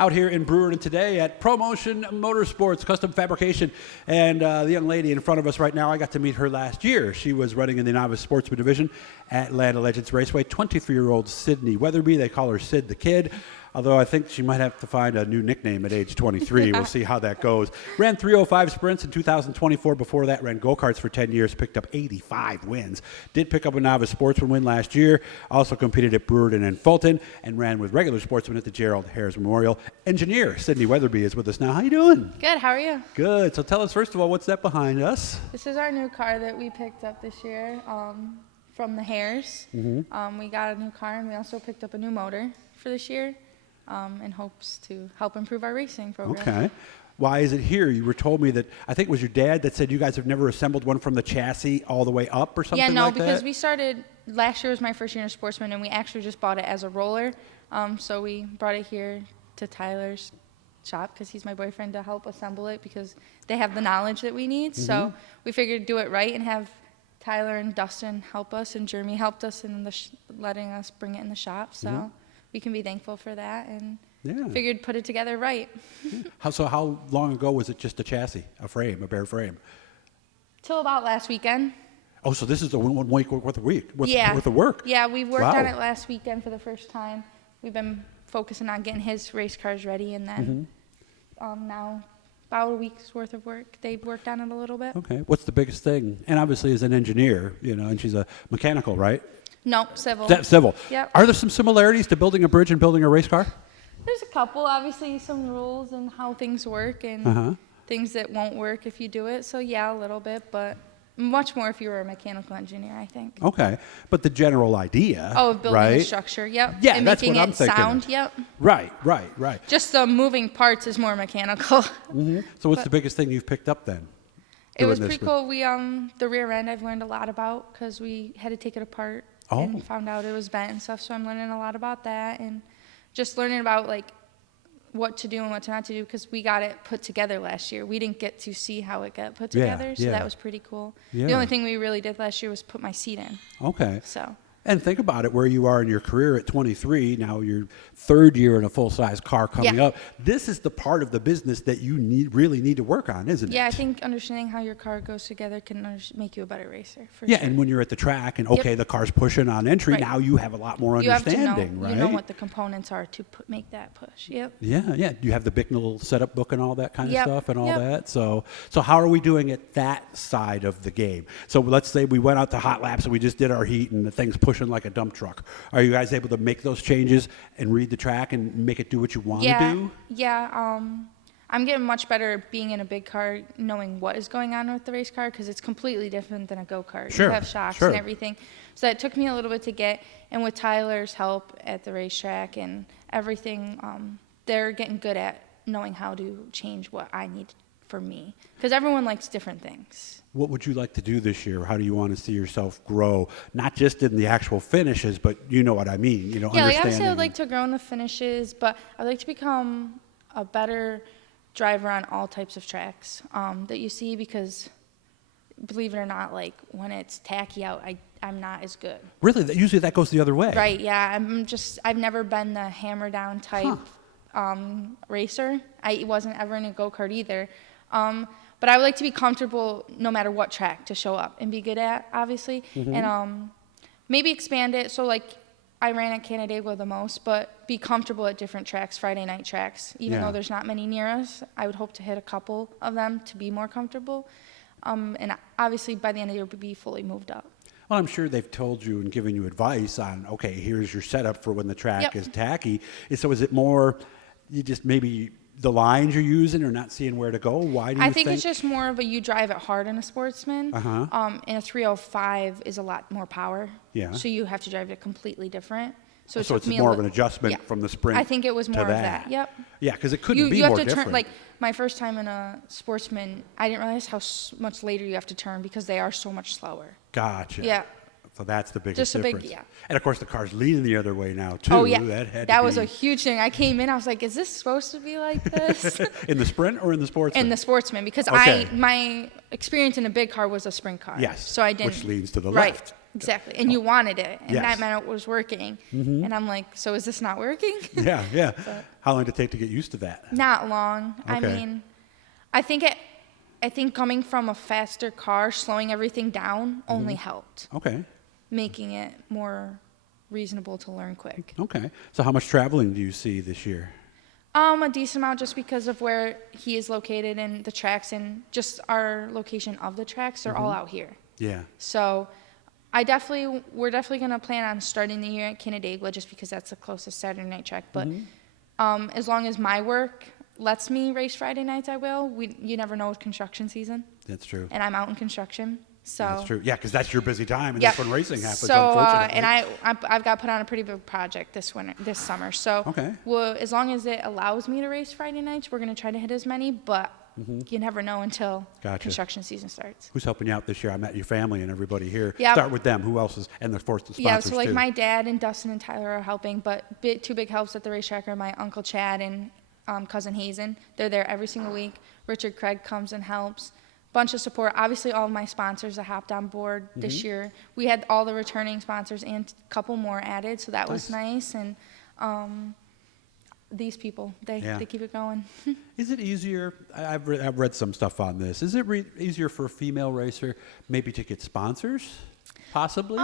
Out here in Brewerton today at ProMotion Motorsports, custom fabrication. And the young lady in front of us right now, I got to meet her last year. She was running in the novice sportsman division at Land of Legends Raceway. 23-year-old Sydney Weatherbe. They call her Sid the Kid. Although I think she might have to find a new nickname at age 23. We'll see how that goes. Ran 305 sprints in 2024. Before that, ran go-karts for 10 years, picked up 85 wins. Did pick up a novice sportsman win last year. Also competed at Brewerton and Fulton and ran with regular sportsmen at the Gerald Harris Memorial. Engineer Sydney Weatherby is with us now. How you doing? Good. How are you? Good. So tell us, first of all, what's that behind us? This is our new car that we picked up this year from the Harris. We got a new car, and we also picked up a new motor for this year. In hopes to help improve our racing program. Okay. Why is it here? You were told me that, I think it was your dad that said you guys have never assembled one from the chassis all the way up or something like that? Yeah, no, because we started, last year was my first year in Sportsman, and we actually just bought it as a roller. So we brought it here to Tyler's shop, because he's my boyfriend, to help assemble it, because they have the knowledge that we need. So we figured do it right and have Tyler and Dustin help us, and Jeremy helped us in letting us bring it in the shop. So we can be thankful for that, and figured put it together right. So how long ago was it just a chassis, a frame, a bare frame? Till about last weekend. Oh, so this is the 1 week worth of work. Yeah, we worked on it last weekend for the first time. We've been focusing on getting his race cars ready, and then now about a week's worth of work. They've worked on it a little bit. Okay. What's the biggest thing? And obviously as an engineer, and she's a mechanical, right? No, civil. Civil. Yep. Are there some similarities to building a bridge and building a race car? There's a couple, obviously, some rules and how things work and things that won't work if you do it. So, yeah, a little bit, but much more if you were a mechanical engineer, I think. Okay. But the general idea, of building right? a structure, yep. Yeah, and that's making what I'm it thinking. Sound, yep. Right. Just the moving parts is more mechanical. So what's the biggest thing you've picked up then? It was pretty cool. We the rear end I've learned a lot about, because we had to take it apart and found out it was bent and stuff. So I'm learning a lot about that, and just learning about like what to do and what to not to do, because we got it put together last year. We didn't get to see how it got put together, so that was pretty cool. Yeah. The only thing we really did last year was put my seat in. Okay. So. And think about it, where you are in your career at 23, now your third year in a full-size car coming up. This is the part of the business that you really need to work on, isn't it? Yeah, I think understanding how your car goes together can make you a better racer, for sure. and when you're at the track and, the car's pushing on entry, now you have a lot more understanding, right? You know what the components are to make that push, Yeah. You have the Bicknell setup book and all that kind of stuff and all that. So how are we doing at that side of the game? So let's say we went out to hot laps and we just did our heat and the thing's pushing like a dump truck. Are you guys able to make those changes and read the track and make it do what you want to do? Yeah. I'm getting much better at being in a big car, knowing what is going on with the race car, because it's completely different than a go-kart. Sure. You have shocks and everything. So that took me a little bit to get, and with Tyler's help at the racetrack and everything, they're getting good at knowing how to change what I need for me, because everyone likes different things. What would you like to do this year? How do you want to see yourself grow? Not just in the actual finishes, but you know what I mean. Yeah, like obviously I would like to grow in the finishes, but I'd like to become a better driver on all types of tracks that you see, because believe it or not, like when it's tacky out, I'm not as good. Really? Usually that goes the other way. Right, yeah. I've never been the hammer down type racer. I wasn't ever in a go-kart either. But I would like to be comfortable no matter what track to show up and be good at, obviously. And maybe expand it. So, like, I ran at Canandaigua the most, but be comfortable at different tracks, Friday night tracks. Even though there's not many near us, I would hope to hit a couple of them to be more comfortable. And obviously, by the end of the year, be fully moved up. Well, I'm sure they've told you and given you advice on, okay, here's your setup for when the track is tacky. So is it more you just maybe the lines you're using or not seeing where to go? Why do you think? It's just more of a you drive it hard in a Sportsman. And a 305 is a lot more power. Yeah. So you have to drive it completely different. So it's more of an adjustment from the sprint. I think it was more of that. Yep. Yeah, because it couldn't be you have more to different. turn, like my first time in a Sportsman, I didn't realize how much later you have to turn, because they are so much slower. Gotcha. Yeah. So that's the biggest Just difference. Yeah. And of course the car's leaning the other way now too. Oh yeah. That was a huge thing. I came in, I was like, is this supposed to be like this? In the Sprint or in the Sportsman? In the Sportsman, because my experience in a big car was a sprint car. Yes. So I didn't. Which leans to the right. left. Exactly. And you wanted it, and Yes. that meant it was working. And I'm like, so is this not working? Yeah, yeah. How long did it take to get used to that? Not long. I Okay. mean, I think coming from a faster car, slowing everything down only helped, Okay, making it more reasonable to learn quick. okay. So how much traveling do you see this year? A decent amount just because of where he is located and the tracks and just our location of the tracks are all out here. Yeah. So we're definitely going to plan on starting the year at Canandaigua just because that's the closest Saturday night track. But as long as my work lets me race Friday nights, I will. You never know with construction season. That's true. And I'm out in construction. So That's true. Yeah, because that's your busy time, and yeah. that's when racing happens, So, unfortunately. and I've got put on a pretty big project this summer. So, Okay. well, as long as it allows me to race Friday nights, we're going to try to hit as many. But you never know until Gotcha. construction season starts. Who's helping you out this year? I met your family and everybody here. Yeah. Start with them. Who else is, and the sponsors Yeah, so like too. my dad and Dustin and Tyler are helping, but two big helps at the racetrack are my uncle Chad and cousin Hazen. They're there every single week. Richard Craig comes and helps. Bunch of support. Obviously, all of my sponsors that hopped on board this year. We had all the returning sponsors and a couple more added, so that was nice. And these people, they keep it going. Is it easier? I've read some stuff on this. Is it easier for a female racer maybe to get sponsors, possibly?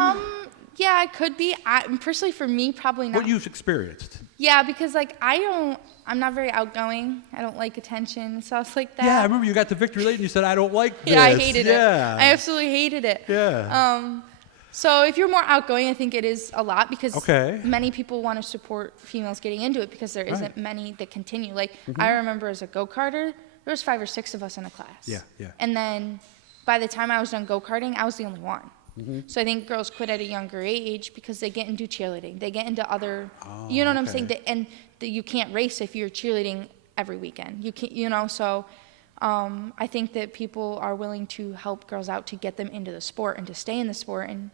Yeah, it could be. Personally, for me, probably not. What you've experienced? Yeah, because like I'm not very outgoing. I don't like attention, stuff like that. Yeah, I remember you got to victory late and you said, "I don't like this." Yeah, I hated it. Yeah. I absolutely hated it. Yeah. So if you're more outgoing, I think it is a lot because Okay. many people want to support females getting into it because there isn't many that continue. Like I remember as a go-karter, there was 5 or 6 of us in a class. Yeah, yeah. And then by the time I was done go-karting, I was the only one. So I think girls quit at a younger age because they get into cheerleading. They get into other, you know what I'm saying? You can't race if you're cheerleading every weekend. You can't, so I think that people are willing to help girls out to get them into the sport and to stay in the sport. And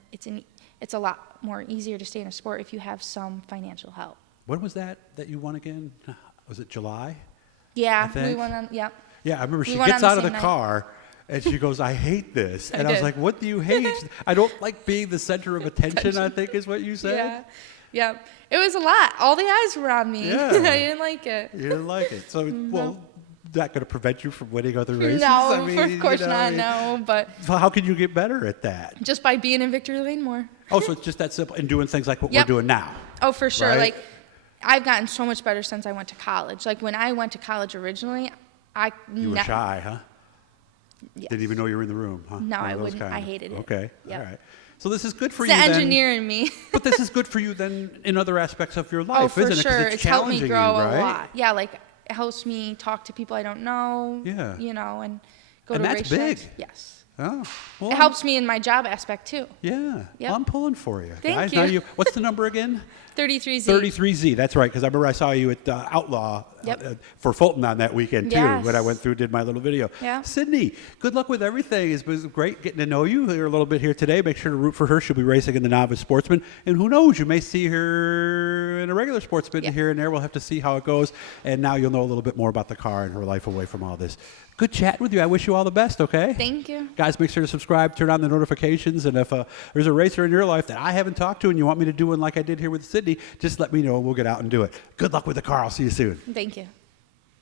it's a lot more easier to stay in a sport if you have some financial help. When was that you won again? Was it July? Yeah, I think? we went on, yep. Yeah, I remember she went gets on the out of the same night. car and she goes, "I hate this." And I was did. like, "What do you hate?" I don't like being the center of attention, I think is what you said. Yeah, yep. It was a lot. All the eyes were on me. Yeah. I didn't like it. You didn't like it. So, well, that going to prevent you from winning other races? No, I mean, of course you know, not, no. But So how can you get better at that? just by being in victory lane more. Oh, so it's just that simple, and doing things like what Yep. we're doing now. Oh, for sure. Right? Like, I've gotten so much better since I went to college. Like, when I went to college originally, You were shy, huh? Yes. Didn't even know you were in the room, huh? No, One I of those wouldn't. I kind. hated it. Okay, Yep. all right. So this is good for It's you the then. engineer in me. But this is good for you then in other aspects of your life, Oh, for isn't it? 'Cause sure. it's It's helped me challenging grow you, right? a lot. Yeah, like, it helps me talk to people I don't know. Yeah. You know, and go And to that's racetracks. big. Yes. Oh, well, It helps me in my job aspect, too. Yeah. Yep. Well, I'm pulling for you. Thank guys. you. Now what's the number again? 33Z. 33Z, that's right, because I remember I saw you at Outlaw Yep. for Fulton on that weekend, too, Yes. when I went through, did my little video. Yeah. Sydney, good luck with everything. It's been great getting to know you here a little bit here today. Make sure to root for her. She'll be racing in the Novice Sportsman. And who knows, you may see her in a regular Sportsman here and there. We'll have to see how it goes. And now you'll know a little bit more about the car and her life away from all this. Good chatting with you. I wish you all the best, okay? Thank you. Guys, make sure to subscribe, turn on the notifications, and if there's a racer in your life that I haven't talked to and you want me to do one like I did here with Sydney, just let me know and we'll get out and do it. Good luck with the car. I'll see you soon. Thank you.